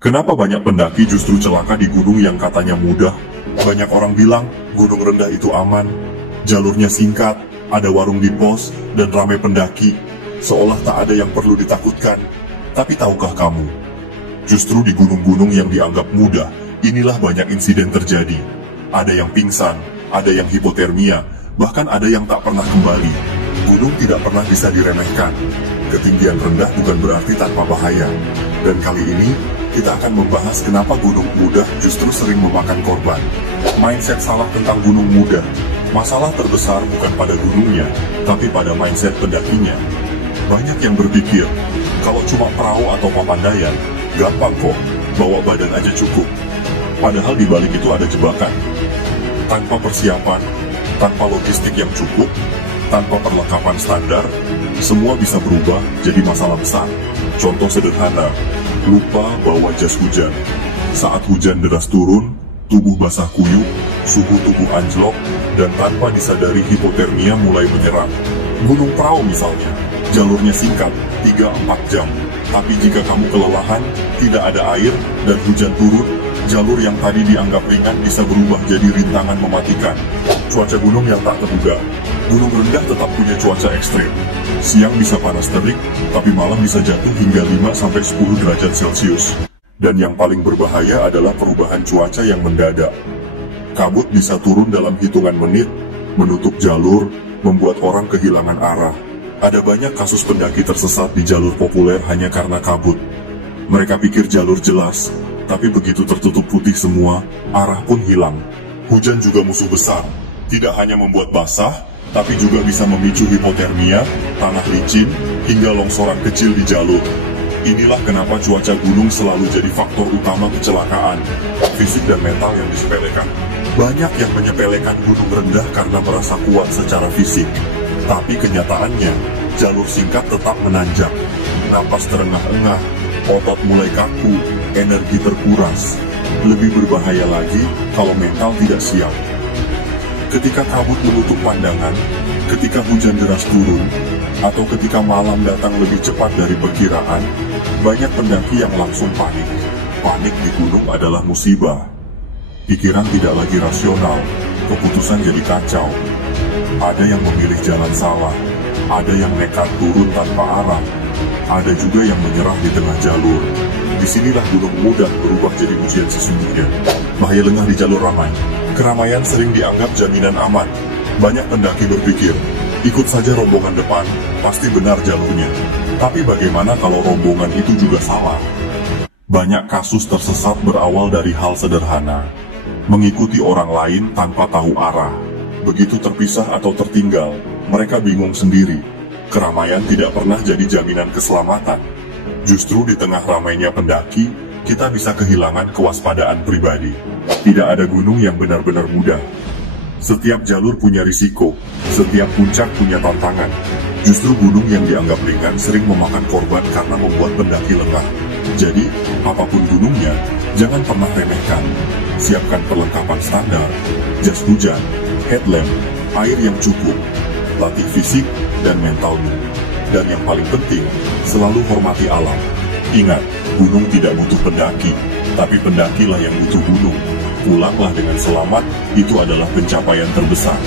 Kenapa banyak pendaki justru celaka di gunung yang katanya mudah? Banyak orang bilang gunung rendah itu aman, jalurnya singkat, ada warung di pos, dan ramai pendaki, seolah tak ada yang perlu ditakutkan. Tapi tahukah kamu, justru di gunung-gunung yang dianggap mudah, inilah banyak insiden terjadi. Ada yang pingsan, ada yang hipotermia, bahkan ada yang tak pernah kembali. Gunung tidak pernah bisa diremehkan. Ketinggian rendah bukan berarti tanpa bahaya. Dan kali ini, kita akan membahas kenapa gunung mudah justru sering memakan korban. Mindset salah tentang gunung mudah. Masalah terbesar bukan pada gunungnya, tapi pada mindset pendakinya. Banyak yang berpikir, kalau cuma perahu atau papandayan, gampang kok, bawa badan aja cukup. Padahal di balik itu ada jebakan. Tanpa persiapan, tanpa logistik yang cukup, tanpa perlengkapan standar, semua bisa berubah jadi masalah besar. Contoh sederhana, lupa bawa jas hujan. Saat hujan deras turun, tubuh basah kuyup, suhu tubuh anjlok, dan tanpa disadari hipotermia mulai menyerang. Gunung Prau misalnya, jalurnya singkat, 3-4 jam. Tapi jika kamu kelelahan, tidak ada air, dan hujan turun, jalur yang tadi dianggap ringan bisa berubah jadi rintangan mematikan. Cuaca gunung yang tak terduga. Gunung rendah tetap punya cuaca ekstrim. Siang bisa panas terik, tapi malam bisa jatuh hingga 5-10 derajat Celcius. Dan yang paling berbahaya adalah perubahan cuaca yang mendadak. Kabut bisa turun dalam hitungan menit, menutup jalur, membuat orang kehilangan arah. Ada banyak kasus pendaki tersesat di jalur populer hanya karena kabut. Mereka pikir jalur jelas, tapi begitu tertutup putih semua, arah pun hilang. Hujan juga musuh besar. Tidak hanya membuat basah, tapi juga bisa memicu hipotermia, tanah licin, hingga longsoran kecil di jalur. Inilah kenapa cuaca gunung selalu jadi faktor utama kecelakaan, fisik dan mental yang disepelekan. Banyak yang menyepelekan gunung rendah karena merasa kuat secara fisik. Tapi kenyataannya, jalur singkat tetap menanjak. Napas terengah-engah, otot mulai kaku, energi terkuras. Lebih berbahaya lagi kalau mental tidak siap. Ketika kabut menutup pandangan, ketika hujan deras turun, atau ketika malam datang lebih cepat dari perkiraan, banyak pendaki yang langsung panik. Panik di gunung adalah musibah. Pikiran tidak lagi rasional, keputusan jadi kacau. Ada yang memilih jalan salah, ada yang nekat turun tanpa arah, ada juga yang menyerah di tengah jalur. Disinilah gunung mudah berubah jadi ujian sesungguhnya. Bahaya lengah di jalur ramai. Keramaian sering dianggap jaminan aman. Banyak pendaki berpikir, ikut saja rombongan depan, pasti benar jalurnya. Tapi bagaimana kalau rombongan itu juga salah? Banyak kasus tersesat berawal dari hal sederhana. Mengikuti orang lain tanpa tahu arah. Begitu terpisah atau tertinggal, mereka bingung sendiri. Keramaian tidak pernah jadi jaminan keselamatan. Justru di tengah ramainya pendaki, kita bisa kehilangan kewaspadaan pribadi. Tidak ada gunung yang benar-benar mudah. Setiap jalur punya risiko, setiap puncak punya tantangan. Justru gunung yang dianggap ringan sering memakan korban karena membuat pendaki lengah. Jadi, apapun gunungnya, jangan pernah remehkan. Siapkan perlengkapan standar, jas hujan, headlamp, air yang cukup, latih fisik dan mentalmu. Dan yang paling penting, selalu hormati alam. Ingat, gunung tidak butuh pendaki, tapi pendakilah yang butuh gunung. Pulanglah dengan selamat, itu adalah pencapaian terbesar.